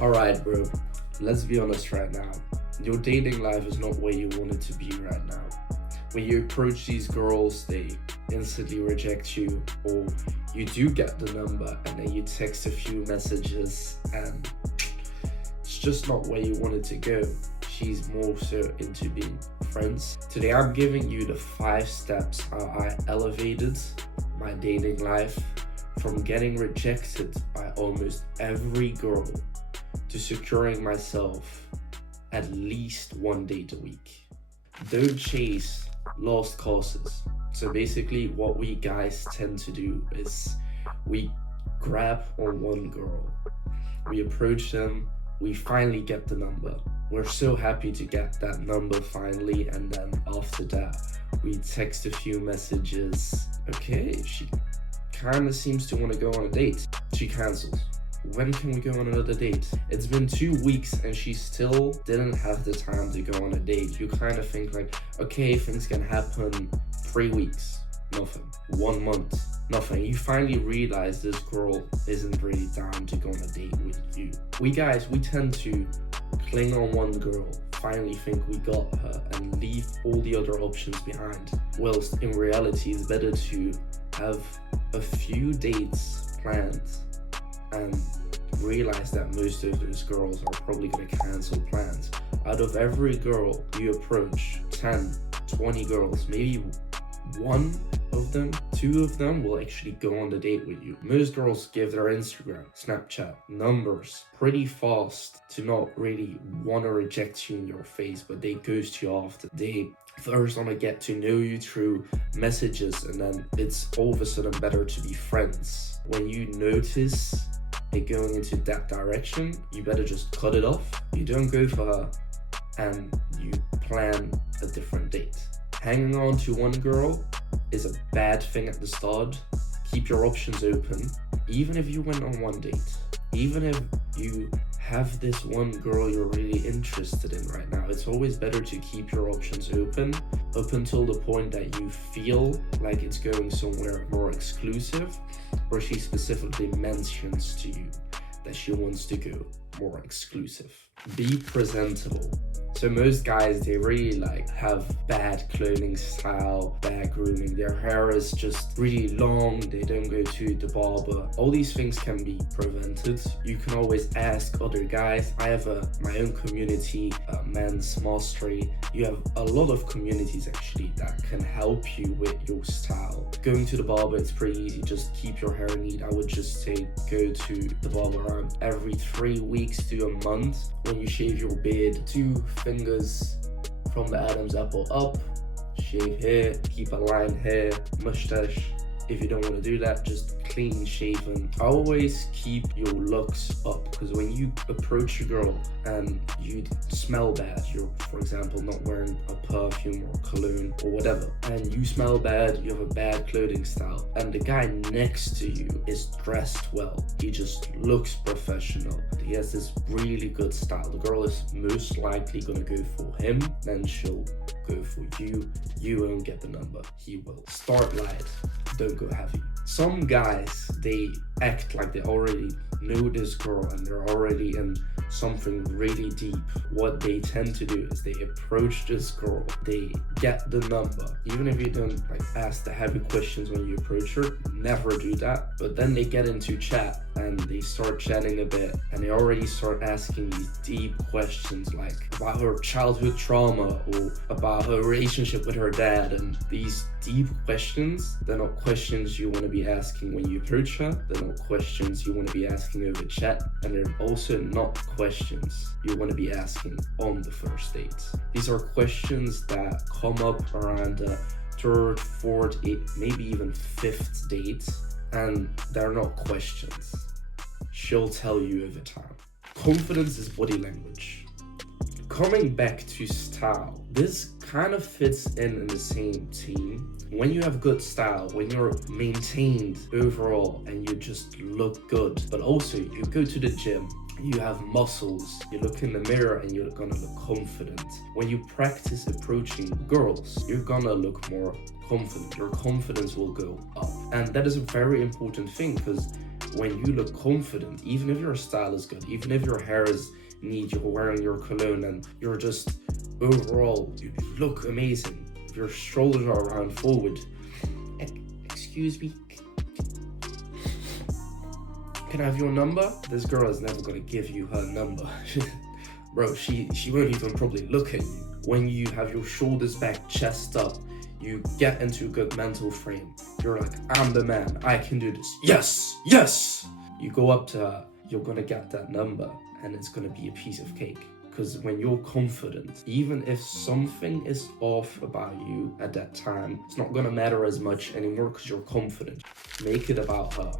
Alright, bro, let's be honest right now. Your dating life is not where you want it to be right now. When you approach these girls, they instantly reject you, or you do get the number and then you text a few messages and it's just not where you want it to go. She's more so into being friends. Today I'm giving you the 5 steps how I elevated my dating life from getting rejected by almost every girl to securing myself at least 1 date a week. Don't chase lost causes. So basically what we guys tend to do is we grab on one girl, we approach them, we finally get the number. We're so happy to get that number finally, and then after that we text a few messages. Okay, she kinda seems to want to go on a date. She cancels. When can we go on another date? It's been 2 weeks and she still didn't have the time to go on a date. You kind of think like, okay, things can happen. 3 weeks, nothing. 1 month, nothing. You finally realize this girl isn't really down to go on a date with you. We guys, we tend to cling on one girl, finally think we got her, and leave all the other options behind. Whilst in reality, it's better to have a few dates planned and realize that most of those girls are probably going to cancel plans. Out of every girl you approach, 10, 20 girls, maybe 1 of them, 2 of them will actually go on the date with you. Most girls give their Instagram, Snapchat, numbers pretty fast to not really want to reject you in your face, but they ghost you after. They first want to get to know you through messages, and then it's all of a sudden better to be friends. When you notice it going into that direction, you better just cut it off. You don't go for her and you plan a different date. Hanging on to one girl is a bad thing at the start. Keep your options open. Even if you went on 1 date, even if you have this one girl you're really interested in right now, it's always better to keep your options open up until the point that you feel like it's going somewhere more exclusive, or she specifically mentions to you that she wants to go more exclusive. Be presentable. So most guys, they really have bad clothing style, bad grooming. Their hair is just really long. They don't go to the barber. All these things can be prevented. You can always ask other guys. I have my own community, Men's Mastery. You have a lot of communities actually that can help you with your style. Going to the barber, it's pretty easy. Just keep your hair neat. I would just say go to the barber around every 3 weeks to a month. When you shave your beard, 2 fingers from the Adam's apple up, shave hair, keep a line hair, mustache. If you don't want to do that, just clean shaven. Always keep your looks up, because when you approach a girl and you smell bad, you're, for example, not wearing a perfume or cologne or whatever, and you smell bad, you have a bad clothing style, and the guy next to you is dressed well, he just looks professional, he has this really good style, the girl is most likely gonna go for him, then she'll go for you. You won't get the number, he will. Start light, don't go heavy. Some guys, they act like they already know this girl and they're already in something really deep. What they tend to do is they approach this girl, they get the number. Even if you don't ask the heavy questions when you approach her, never do that. But then they get into chat and they start chatting a bit, and they already start asking these deep questions like about her childhood trauma or about her relationship with her dad. And these deep questions, they're not questions you want to be asking when you approach her, they're not questions you want to be asking over chat, and they're also not questions you want to be asking on the first date. These are questions that come up around the 3rd, 4th, 8th, maybe even 5th date, and they're not questions. She'll tell you over time. Confidence is body language. Coming back to style, this kind of fits in the same team. When you have good style, when you're maintained overall and you just look good, but also you go to the gym, you have muscles, you look in the mirror and you're gonna look confident. When you practice approaching girls, you're gonna look more confident. Your confidence will go up. And that is a very important thing, because when you look confident, even if your style is good, even if your hair is neat, you're wearing your cologne, and you're just overall, you look amazing. If your shoulders are round forward. Excuse me, can I have your number? This girl is never gonna give you her number. Bro, she won't even probably look at you. When you have your shoulders back, chest up, you get into a good mental frame. You're like, I'm the man, I can do this. Yes, yes! You go up to her, you're gonna get that number, and it's gonna be a piece of cake. Because when you're confident, even if something is off about you at that time, it's not gonna matter as much anymore because you're confident. Make it about her.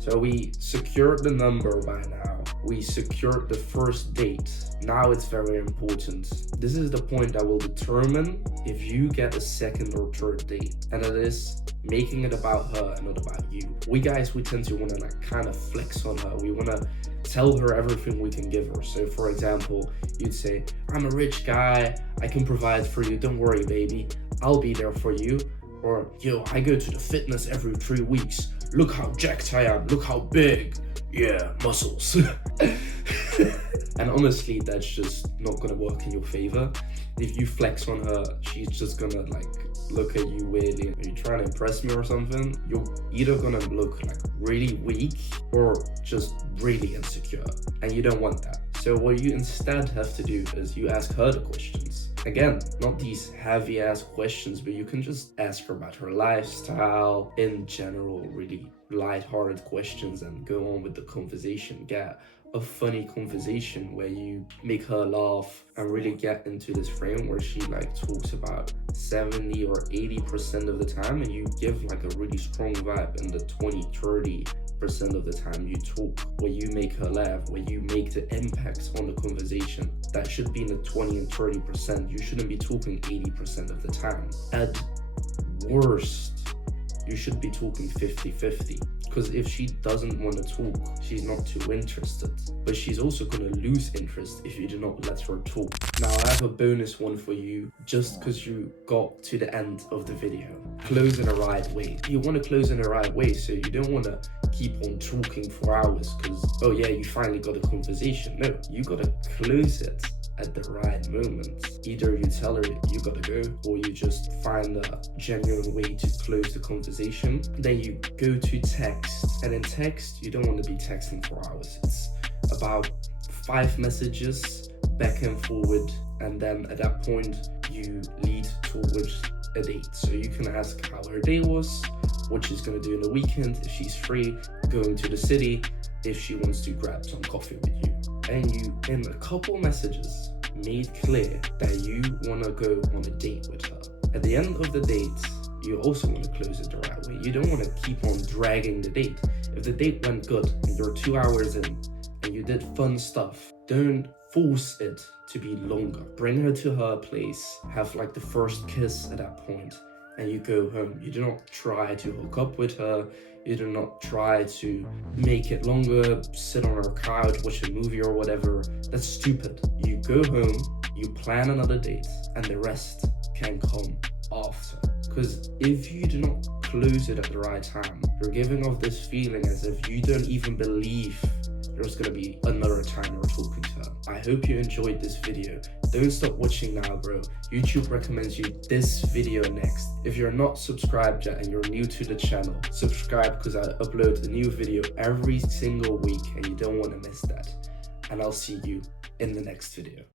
So we secured the number by now. We secured the first date. Now it's very important. This is the point that will determine if you get a second or third date. And it is making it about her and not about you. We guys, we tend to want to like kind of flex on her. We want to tell her everything we can give her. So for example, you'd say, I'm a rich guy. I can provide for you. Don't worry, baby. I'll be there for you. Or, yo, I go to the fitness every 3 weeks. Look how jacked I am. Look how big. Yeah, muscles. And honestly, that's just not gonna work in your favor. If you flex on her, she's just gonna like look at you weirdly. Are you trying to impress me or something? You're either gonna look like really weak or just really insecure. And you don't want that. So what you instead have to do is you ask her the questions. Again, not these heavy ass questions, but you can just ask her about her lifestyle in general, really light-hearted questions, and go on with the conversation. Get a funny conversation where you make her laugh and really get into this frame where she like talks about 70 or 80% of the time, and you give like a really strong vibe in the 20-30% of the time you talk, where you make her laugh, where you make the impact on the conversation. That should be in the 20 and 30%. You shouldn't be talking 80% of the time. At worst, you should be talking 50-50. Because if she doesn't want to talk, she's not too interested. But she's also going to lose interest if you do not let her talk. Now I have a bonus one for you, just because you got to the end of the video. Close in the right way. You want to close in the right way, so you don't want to keep on talking for hours because, oh yeah, you finally got a conversation. No, you got to close it at the right moment. Either you tell her you gotta go, or you just find a genuine way to close the conversation. Then you go to text, and in text you don't want to be texting for hours. It's about 5 messages back and forward, and then at that point you lead towards a date. So you can ask how her day was, what she's gonna do in the weekend, if she's free, going to the city, if she wants to grab some coffee with you. And you, in a couple messages, made clear that you want to go on a date with her. At the end of the date, you also want to close it the right way. You don't want to keep on dragging the date. If the date went good and you're 2 hours in and you did fun stuff, don't force it to be longer. Bring her to her place, have like the first kiss at that point, and you go home. You do not try to hook up with her. You do not try to make it longer, sit on her couch, watch a movie or whatever. That's stupid. You go home, you plan another date, and the rest can come after. Because if you do not close it at the right time, you're giving off this feeling as if you don't even believe there's gonna be another time you're talking to her. I hope you enjoyed this video. Don't stop watching now, bro. YouTube recommends you this video next. If you're not subscribed yet and you're new to the channel, subscribe because I upload a new video every single week and you don't want to miss that. And I'll see you in the next video.